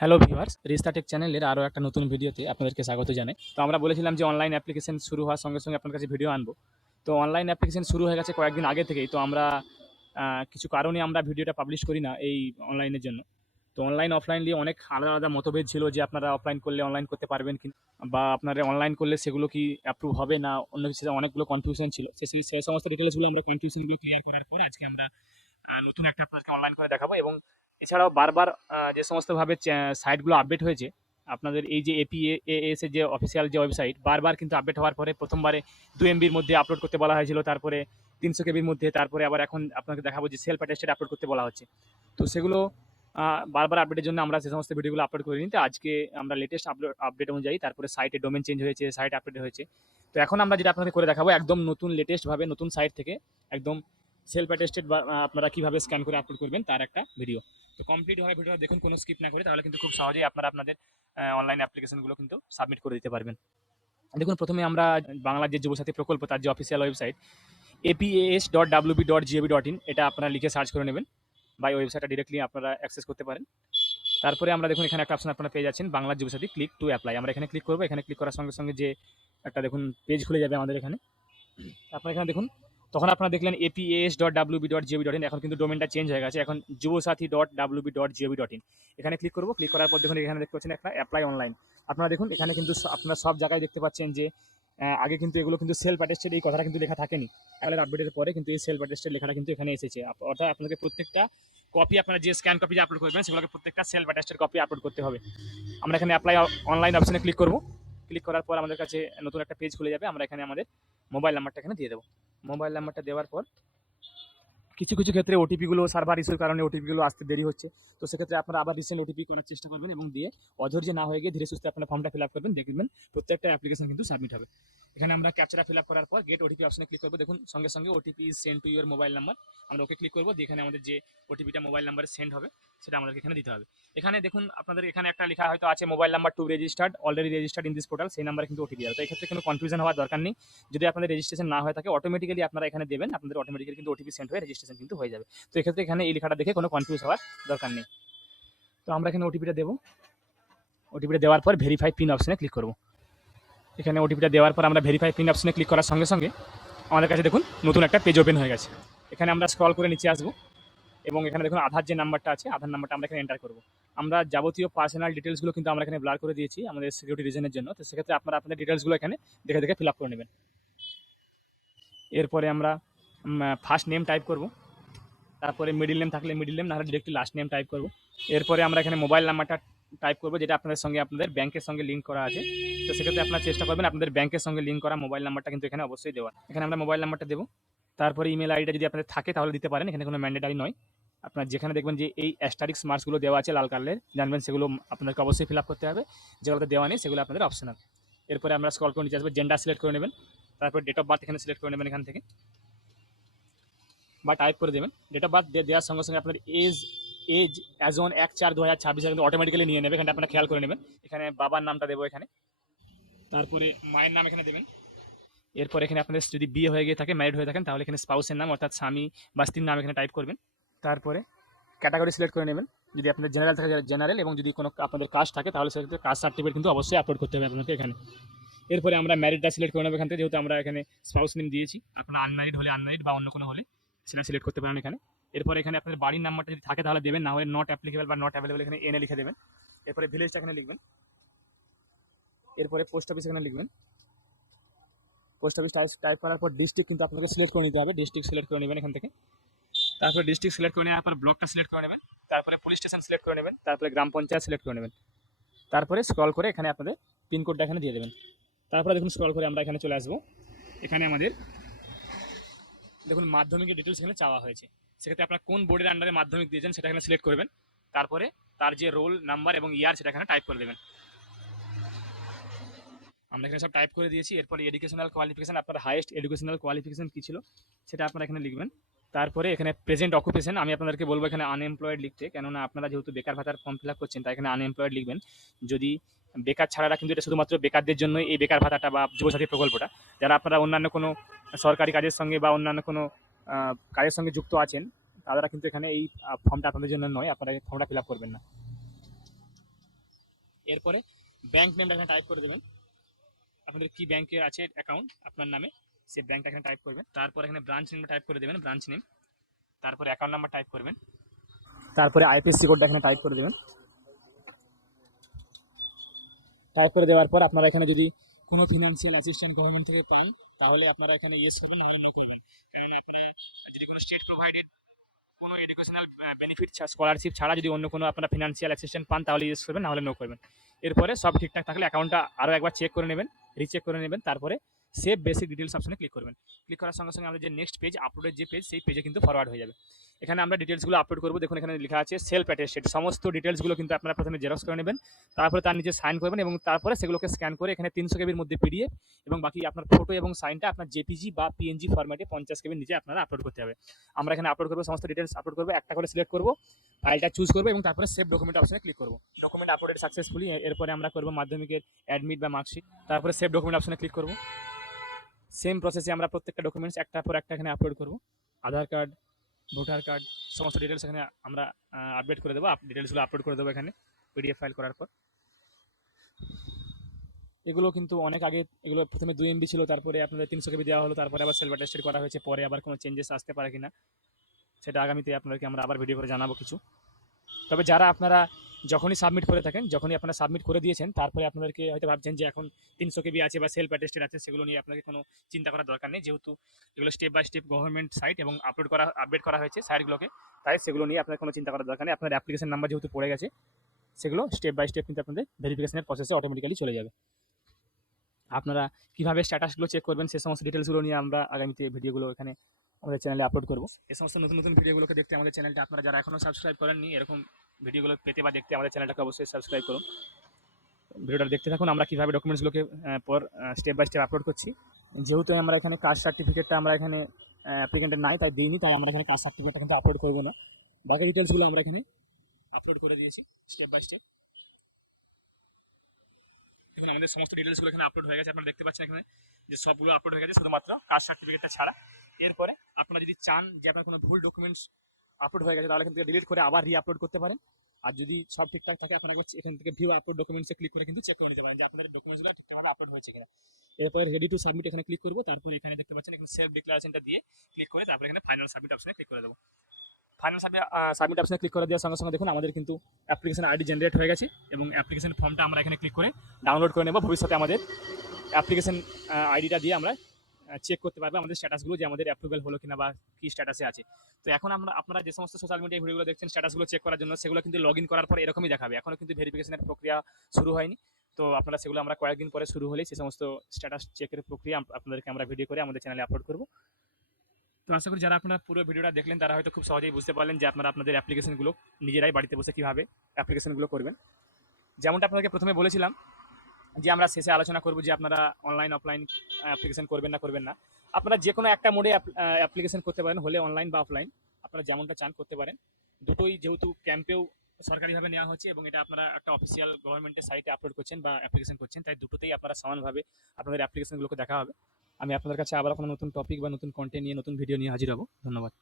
Hello viewers, রিস্তা take চ্যানেলের আরও একটা নতুন ভিডিওতে আপনাদেরকে স্বাগত জানাই। তো আমরা বলেছিলাম যে অনলাইন অ্যাপ্লিকেশন শুরু হওয়ার সঙ্গে সঙ্গে আপনার কাছে ভিডিও আনবো। তো অনলাইন অ্যাপ্লিকেশন শুরু হয়ে গেছে কয়েকদিন আগে থেকেই। তো আমরা কিছু কারণে আমরা ভিডিওটা পাবলিশ করি না এই অনলাইনের জন্য। তো অনলাইন অফলাইন নিয়ে অনেক আলাদা আলাদা মতভেদ ছিল যে আপনারা অফলাইন করলে অনলাইন করতে পারবেন কি, বা আপনারা অনলাইন করলে সেগুলো কি অ্যাপ্রুভ হবে না, অন্য কিছু অনেকগুলো কনফিউশন ছিল। সেই সমস্ত ডিটেলসগুলো আমরা কনফিউশনগুলো ক্লিয়ার করার পর আজকে আমরা নতুন একটা আপনাদেরকে অনলাইন করে দেখাবো। এবং এছাড়াও বারবার যে সমস্তভাবে সাইটগুলো আপডেট হয়েছে, আপনাদের এই যে এপিএএস এর যে অফিসিয়াল যে ওয়েবসাইট, বারবার কিন্তু আপডেট হওয়ার পরে প্রথমবারে 2 MBর মধ্যে আপলোড করতে বলা হয়েছিল, তারপরে 300 KB মধ্যে, তারপরে আবার এখন আপনাকে দেখাবো যে সেলফ অ্যাটেস্টেড আপলোড করতে বলা হচ্ছে। তো সেগুলো বারবার আপডেটের জন্য আমরা সে সমস্ত ভিডিওগুলো আপলোড করিনি। তো আজকে আমরা লেটেস্ট আপডেট অনুযায়ী তারপরে সাইটে ডোমেন চেঞ্জ হয়েছে, সাইট আপডেট হয়েছে। তো এখন আমরা যেটা আপনাদের করে দেখাবো একদম নতুন লেটেস্টভাবে নতুন সাইট থেকে একদম সেলফ অ্যাটেস্টেড বা আপনারা কীভাবে স্ক্যান করে আপলোড করবেন তার একটা ভিডিও। তো কমপ্লিটভাবে ভিডিওটা দেখুন, কোনো স্কিপ না করে, তাহলে কিন্তু খুব সহজেই আপনারা আপনাদের অনলাইন অ্যাপ্লিকেশনগুলো কিন্তু সাবমিট করে দিতে পারবেন। দেখুন, প্রথমে আমরা বাংলার যে যুবসাথী প্রকল্প তার যে অফিসিয়াল ওয়েবসাইট apas.wb.gov.in, এটা আপনারা লিখে সার্চ করে নেবেন বা এই ওয়েবসাইটটা ডিরেক্টলি আপনারা অ্যাক্সেস করতে পারেন। তারপরে আমরা দেখুন এখানে একটা অপশন আপনারা পেয়ে যাচ্ছেন, বাংলার যুবসাথী ক্লিক টু অ্যাপ্লাই। আমরা এখানে ক্লিক করবো। এখানে ক্লিক করার সঙ্গে সঙ্গে যে একটা দেখুন পেজ খুলে যাবে আমাদের এখানে। আপনারা এখানে দেখুন, তখন আপনারা দেখলেন apas.wb.gov.in, এখন কিন্তু ডোমেনটা চেঞ্জ হয়ে গেছে, এখন যুবসাথী.wb.gov.in। এখানে ক্লিক করবো। ক্লিক করার পর দেখুন এখানে দেখতে পাচ্ছেন একটা অ্যাপ্লাই অনলাইন। আপনারা দেখুন এখানে কিন্তু আপনারা সব জায়গায় দেখতে পাচ্ছেন যে আগে কিন্তু এগুলো কিন্তু সেলফ অ্যাটেস্টেড এই কথাটা কিন্তু লেখা থাকেনি। অ্যাপলের আপডেটের পরে কিন্তু এই সেলফ অ্যাটেস্টেড লেখাটা কিন্তু এখানে এসেছে। অর্থাৎ আপনাদের প্রত্যেকটা কপি, আপনারা যে স্ক্যান কপি যে আপলোড করবেন সেগুলোকে প্রত্যেকটা সেলফ অ্যাটেস্টেড কপি আপলোড করতে হবে। আমরা এখানে অ্যাপ্লাই অনলাইন অপশনে ক্লিক করবো। ক্লিক করার পর আমাদের কাছে নতুন একটা পেজ খুলে যাবে। আমরা এখানে আমাদের মোবাইল নাম্বারটা এখানে দিয়ে দেবো। মোবাইল নাম্বারটা দেওয়ার পর কিছু কিছু ক্ষেত্রে ওটিপিগুলো সার্ভার ইস্যুর কারণে ওটিপিগুলো আসতে দেরি হচ্ছে। তো সেক্ষেত্রে আপনারা আবার রিসেন্ট ওটিপি করার চেষ্টা করবেন এবং দিয়ে অধৈর্য না হয়ে গিয়ে ধীরে সুস্থে আপনার ফর্মটা ফিল আপ করবেন, দেখবেন প্রত্যেকটা অ্যাপ্লিকেশন কিন্তু সাবমিট হবে। এখানে আমরা ক্যাপচারা ফিল আপ করার পর গেট ওটিপি অপশনে ক্লিক করবো। দেখুন সঙ্গে সঙ্গে OTP is send to your mobile number, আমরা ওকে ক্লিক করবো। দিয়ে এখানে আমাদের যে ওটিপিটা মোবাইল নাম্বারে সেন্ড হবে সেটা আমাদেরকে এখানে দিতে হবে। এখানে দেখুন আপনাদের এখানে একটা লেখা হয়তো আছে mobile number to registered, already registered in this portal, সেই নাম্বারে কিন্তু ওটিপি যাবে। তো এক্ষেত্রে কোনো কনফিউশন হওয়ার দরকার নেই। যদি আপনাদের রেজিস্ট্রেশন না হয়ে থাকে অটোমেটিক্যালি আপনারা এখানে দেবেন, আপনাদের অটোমেটিক্যালি কিন্তু ওটিপি সেন্ড হয়ে রেজিস্ট্রেশন কিন্তু হয়ে যাবে। তো এক্ষেত্রে এখানে এই লেখাটা দেখে কোনো কনফিউজ হওয়ার দরকার নেই। তো আমরা এখানে ওটিপিটা দেবো। ওটিপিটা দেওয়ার পর ভেরিফাই পিন অপশনে ক্লিক করবো। এখানে ওটিপিটা দেওয়ার পর আমরা ভেরিফাই পিন অপশনে ক্লিক করার সঙ্গে সঙ্গে আমাদের কাছে দেখুন নতুন একটা পেজ ওপেন হয়ে গেছে। এখানে আমরা স্ক্রল করে নিচে আসবো এবং এখানে দেখুন আধার যে নাম্বারটা আছে, আধার নাম্বারটা আমরা এখানে এন্টার করবো। আমরা যাবতীয় পার্সোনাল ডিটেলসগুলো কিন্তু আমরা এখানে ব্লার করে দিয়েছি আমাদের সিকিউরিটি রিজনের জন্য। তো সেক্ষেত্রে আপনারা আপনাদের ডিটেলসগুলো এখানে দেখে দেখে ফিল আপ করে নেবেন। এরপরে আমরা ফার্স্ট নেম টাইপ করব, তারপরে মিডিল নেম থাকলে মিডিল নেম, নাহলে ডিরেক্টলি লাস্ট নেম টাইপ করব। এরপরে আমরা এখানে মোবাইল নাম্বারটা টাইপ করবো যেটা আপনাদের সঙ্গে আপনাদের ব্যাংকের সঙ্গে লিঙ্ক করা আছে। তো সেক্ষেত্রে আপনারা চেষ্টা করবেন আপনাদের ব্যাংকের সঙ্গে লিঙ্ক করা মোবাইল নাম্বারটা কিন্তু এখানে অবশ্যই দেওয়া। এখানে আমরা মোবাইল নাম্বারটা দেবো। তারপরে ইমেল আইডিটা যদি আপনাদের থাকে তাহলে দিতে পারেন, এখানে কোনো ম্যান্ডেটারি নয়। আপনার যেখানে দেখবেন যে এই অ্যাস্টারিক্স মার্কসগুলো দেওয়া আছে লাল কালারের, জানবেন সেগুলো আপনাদেরকে অবশ্যই ফিল আপ করতে হবে। যেগুলোতে দেওয়া নেই সেগুলো আপনাদের অপশনাল। এরপরে আমরা স্ক্রল করে নিচে আসবো, জেন্ডার সিলেক্ট করে নেবেন। তারপর ডেট অফ বার্থ এখানে সিলেক্ট করে নেবেন এখান থেকে বা টাইপ করে দেবেন। ডেট অফ বার্থ দেওয়ার সঙ্গে সঙ্গে আপনার এজ এজ অ্যাজ অন 1/4/2026 কিন্তু অটোমেটিক্যালি নিয়ে নেবে। এখানে আপনারা খেয়াল করে নেবেন। এখানে বাবার নামটা দেবো এখানে, তারপরে মায়ের নাম এখানে দেবেন। এরপর এখানে আপনাদের যদি বিয়ে হয়ে গিয়ে থাকে, ম্যারিড হয়ে থাকেন, তাহলে এখানে স্পাউসের নাম অর্থাৎ স্বামী বা স্ত্রীর নাম এখানে টাইপ করবেন। তারপরে ক্যাটাগরি সিলেক্ট করে নেবেন। যদি আপনাদের জেনারেল থাকে জেনারেল, এবং যদি কোনো আপনাদের কাস্ট থাকে তাহলে সেক্ষেত্রে কাস্ট সার্টিফিকেট কিন্তু অবশ্যই আপলোড করতে হবে আপনাকে এখানে। এরপরে আমরা ম্যারিডটা সিলেক্ট করে নেবো এখান থেকে, যেহেতু আমরা এখানে স্পাউস নেম দিয়েছি। আপনারা আনম্যারিড হলে আনম্যারিড বা অন্য কোনো হলে সেটা সিলেক্ট করতে পারেন এখানে। এরপর এখানে আপনাদের বাড়ির নাম্বারটা যদি থাকে তাহলে দেবেন, না হলে নট অ্যাপ্লিকেবল বা নট অ্যাভেলেবল এখানে এনে লিখে দেবেন। এরপরে ভিলেজটা এখানে লিখবেন। এরপরে পোস্ট অফিস এখানে লিখবেন। পোস্ট অফিস টাইপ করার পর ডিস্ট্রিক্ট কিন্তু আপনাকে সিলেক্ট করে নিতে হবে, ডিস্ট্রিক্ট সিলেক্ট করে নেবেন এখান থেকে। তারপরে ডিস্ট্রিক্ট সিলেক্ট করে নেওয়ার পর ব্লকটা সিলেক্ট করে নেবেন। তারপরে পুলিশ স্টেশন সিলেক্ট করে নেবেন। তারপরে গ্রাম পঞ্চায়েত সিলেক্ট করে নেবেন। তারপরে স্ক্রল করে এখানে আপনাদের পিনকোডটা এখানে দিয়ে দেবেন। তারপরে দেখুন স্ক্রল করে আমরা এখানে চলে আসবো। এখানে আমাদের দেখুন মাধ্যমিকের ডিটেলস এখানে চাওয়া হয়েছে। সেক্ষেত্রে আপনারা কোন বোর্ডের আন্ডারে মাধ্যমিক দিয়েছেন সেটা এখানে সিলেক্ট করবেন। তারপরে তার যে রোল নাম্বার এবং ইয়ার সেটা এখানে টাইপ করে দেবেন। আমরা এখানে সব টাইপ করে দিয়েছি। এরপরে এডুকেশনাল কোয়ালিফিকেশন, আপনার হাইয়েস্ট এডুকেশনাল কোয়ালিফিকেশন কী ছিল সেটা আপনারা এখানে লিখবেন। তারপরে এখানে প্রেজেন্ট অকুপেশন, আমি আপনাদেরকে বলবো এখানে আনএমপ্লয়েড লিখতে, কেননা আপনারা যেহেতু বেকার ভাতার ফর্ম ফিল আপ করছেন তাই এখানে আনএমপ্লয়েড লিখবেন। যদি বেকার ছাড়ারা কিন্তু এটা শুধুমাত্র বেকারদের জন্য এই বেকার ভাতাটা বা যুবসাথী প্রকল্পটা। যারা আপনারা অন্যান্য কোনো সরকারি কাজের সঙ্গে বা অন্যান্য কোনো কাজের সঙ্গে যুক্ত আছেন তারা কিন্তু এখানে এই ফর্মটা আপনাদের জন্য নয়, আপনারা এই ফর্মটা ফিল আপ করবেন না। এরপরে ব্যাংক নেমটা এখানে টাইপ করে দেবেন, আপনাদের কি ব্যাংকে আছে অ্যাকাউন্ট আপনার নামে সেই ব্যাংকটা এখানে টাইপ করবেন। তারপর এখানে ব্রাঞ্চ নেমটা টাইপ করে দেবেন, ব্রাঞ্চ নেম। তারপরে অ্যাকাউন্ট নাম্বার টাইপ করবেন, তারপরে আইএফএসসি কোডটা এখানে টাইপ করে দেবেন। টাইপ করে দেওয়ার পর আপনারা এখানে যদি কোনো ফিনান্সিয়াল অ্যাসিস্ট্যান্ট গভর্নমেন্ট থেকে পান তাহলে আপনারা এখানে ইয়েস করবেন, না করবেন। কারণ আপনারা যদি কোনো স্টেট প্রোভাইডেড কোনো এডুকেশনাল বেনিফিট স্কলারশিপ ছাড়া যদি অন্য কোনো আপনারা ফিনান্সিয়াল অ্যাসিস্ট্যান্ট পান তাহলে ইউজ করবেন, নাহলে নো করবেন। এরপরে সব ঠিকঠাক থাকলে অ্যাকাউন্টটা আরও একবার চেক করে নেবেন, রিচেক করে নেবেন। তারপরে সেভ বেসিক ডিটেলস অপশনে ক্লিক করবেন। ক্লিক করার সঙ্গে সঙ্গে আমাদের যে নেক্সট পেজ আপলোডের যে পেজ সেই পেজে কিন্তু ফরওয়ার্ড হয়ে যাবে। এখানে আমরা ডিটেলসগুলো আপলোড করবো, দেখুন এখানে লেখা আছে সেলফ অ্যাটেস্টেড। সমস্ত ডিটেলসগুলো কিন্তু আপনারা প্রথমে জেরক্স করে নেবেন, তারপরে তার নিচে সাইন করবেন এবং তারপরে সেগুলোকে স্ক্যান করে এখানে 300 কেবির মধ্যে পিডিএফ এবং বাকি আপনার ফটো এবং সাইনটা আপনার জেপিজি বা পিএনজি ফরম্যাটে 50 কেবির নিচে আপনারা আপলোড করতে হবে। আমরা এখানে আপলোড করবো, সমস্ত ডিটেলস আপলোড করবো, একটা করে সিলেক্ট করবো, ফাইলটা চুজ করবো এবং তারপরে সেভ ডকুমেন্ট অপশনে ক্লিক করবো। Document uploaded successfully. এরপরে আমরা করবো মাধ্যমিকের অ্যাডমিট বা মার্কশিট, তারপরে সেভ ডকুমেন্ট অপশনে ক্লিক করবো। সেম প্রসেসে আমরা প্রত্যেকটা ডকুমেন্টস একটার পর একটা এখানে আপলোড করবো। আধার কার্ড, ভোটার কার্ড, সমস্ত ডিটেলস এখানে আমরা আপডেট করে দেবো, ডিটেলসগুলো আপলোড করে দেবো এখানে পিডিএফ ফাইল করার পর। এগুলো কিন্তু অনেক আগে, এগুলো প্রথমে 2 MB ছিল, তারপরে আপনাদের 300 কেবি দেওয়া হলো, তারপরে আবার সেলফ অ্যাটেস্টেড করা হয়েছে। পরে আবার কোনো চেঞ্জেস আসতে পারে কিনা সেটা আগামীতে আপনাদেরকে আমরা আবার ভিডিও করে জানাবো কিছু। তবে যারা আপনারা যখনই সাবমিট করে থাকেন, যখনই আপনারা সাবমিট করে দিয়েছেন, তারপরে আপনাদেরকে হয়তো ভাবছেন যে এখন 300 কেবি আছে বা সেলফ অ্যাটেস্টেড আছে, সেগুলো নিয়ে আপনাকে কোনো চিন্তা করার দরকার নেই, যেহেতু এগুলো step by step government site এবং আপডেট করা হয়েছে সাইটগুলোকে, তাই সেগুলো নিয়ে আপনার কোনো চিন্তা করার দরকার নেই। আপনার অ্যাপ্লিকেশন নাম্বার যেহেতু পড়ে গেছে, সেগুলো স্টেপ বাই স্টেপ কিন্তু আপনাদের ভেরিফিকেশনের প্রসেসে অটোমেটিক্যালি চলে যাবে। আপনারা কীভাবে স্ট্যাটাসগুলো চেক করবেন সে সমস্ত ডিটেলসগুলো নিয়ে আমরা আগামীতে ভিডিওগুলো এখানে আমাদের চ্যানেলে আপলোড করবো। এই সমস্ত নতুন নতুন ভিডিওগুলোকে দেখতে আমাদের চ্যানেলটা আপনারা যারা এখনও সাবস্ক্রাইব করেননি, এরকম ভিডিওগুলো পেতে বা দেখতে আমাদের চ্যানেলটাকে অবশ্যই সাবস্ক্রাইব করুন। ভিডিওটা দেখতে থাকুন, আমরা কীভাবে ডকুমেন্টসগুলোকে পর স্টেপ বাই স্টেপ আপলোড করছি। যেহেতু আমরা এখানে কাস্ট সার্টিফিকেটটা আমরা এখানে অ্যাপ্লিকেন্টের নাই, তাই দিইনি, তাই আমরা এখানে কাস্ট সার্টিফিকেটটা কিন্তু আপলোড করবো না। বাকি ডিটেলসগুলো আমরা এখানে আপলোড করে দিয়েছি স্টেপ বাই স্টেপ। এখন আমাদের সমস্ত ডিটেলসগুলো এখানে আপলোড হয়ে গেছে, আপনারা দেখতে পাচ্ছেন এখানে যে সবগুলো আপলোড হয়ে গেছে, শুধুমাত্র কাস্ট সার্টিফিকেটটা ছাড়া। এরপরে আপনারা যদি চান যে আপনার কোনো ভুল ডকুমেন্টস আপলোড হয়ে গেছে, তাহলে কিন্তু ডিলিট করে আবার রি-আপলোড করতে পারেন। আর যদি সব ঠিকঠাক থাকে, আপনারা এখান থেকে ভিউ আপলোড ডকুমেন্টসে ক্লিক করে কিন্তু চেক করে নিতে পারেন যে আপনাদের ডকুমেন্টসগুলো ঠিকঠাকভাবে আপলোড হয়েছে কিনা। এরপরে রেডি টু সাবমিট এখানে ক্লিক করবো, তারপর এখানে দেখতে পাচ্ছেন এখানে সেলফ ডিক্লারেশনটা দিয়ে ক্লিক করে তারপরে এখানে ফাইনাল সাবমিট অপশনে ক্লিক করে দেবো। ফাইনাল সাবমিট অপশনে ক্লিক করে দেওয়ার সঙ্গে সঙ্গে দেখুন আমাদের কিন্তু অ্যাপ্লিকেশন আইডি জেনারেট হয়ে গেছে এবং অ্যাপ্লিকেশন ফর্মটা আমরা এখানে ক্লিক করে ডাউনলোড করে নেব। ভবিষ্যতে আমাদের অ্যাপ্লিকেশন আইডিটা দিয়ে আমরা চেক করতে পারবো আমাদের স্ট্যাটাসগুলো, যে আমাদের অ্যাপ্রুভাল হলো কিনা বা কী স্ট্যাটাসে আছে। তো এখন আপনারা যে সমস্ত সোশ্যাল মিডিয়া ভিডিওগুলো দেখছেন স্ট্যাটাসগুলো চেক করার জন্য, সেগুলো কিন্তু লগ ইন করার পর এরকমই দেখাবে, এখনও কিন্তু ভেরিফিকেশনের প্রক্রিয়া শুরু হয়নি। তো আপনারা সেগুলো আমরা কয়েকদিন পরে শুরু হলেই সে সমস্ত স্ট্যাটাস চেকের প্রক্রিয়া আপনাদেরকে আমরা ভিডিও করে আমাদের চ্যানেলে আপলোড করবো। তো আশা করি যারা আপনারা পুরো ভিডিওটা দেখলেন তারা হয়তো খুব সহজেই বুঝতে পারলেন যে আপনারা আপনাদের অ্যাপ্লিকেশনগুলো নিজেরাই বাড়িতে বসে কীভাবে অ্যাপ্লিকেশনগুলো করবেন। যেমনটা আপনাদেরকে প্রথমে বলেছিলাম যে আমরা শেষে আলোচনা করব যে আপনারা অনলাইন অফলাইন অ্যাপ্লিকেশন করবেন না করবেন না। আপনারা যে কোনো একটা মোডে অ্যাপ্লিকেশন করতে পারেন, হলে অনলাইন বা অফলাইন, আপনারা যেমনটা চান করতে পারেন। দুটোই যেহেতু ক্যাম্পেও সরকারিভাবে নেওয়া হচ্ছে এবং এটা আপনারা একটা অফিসিয়াল গভর্নমেন্টের সাইটে আপলোড করছেন বা অ্যাপ্লিকেশন করছেন, তাই দুটোতেই আপনারা সমানভাবে আপনাদের অ্যাপ্লিকেশনগুলোকে দেখা হবে। আমি আপনাদের কাছে আবার কোনো নতুন টপিক বা নতুন কন্টেন্ট নিয়ে নতুন ভিডিও নিয়ে হাজির হব। ধন্যবাদ।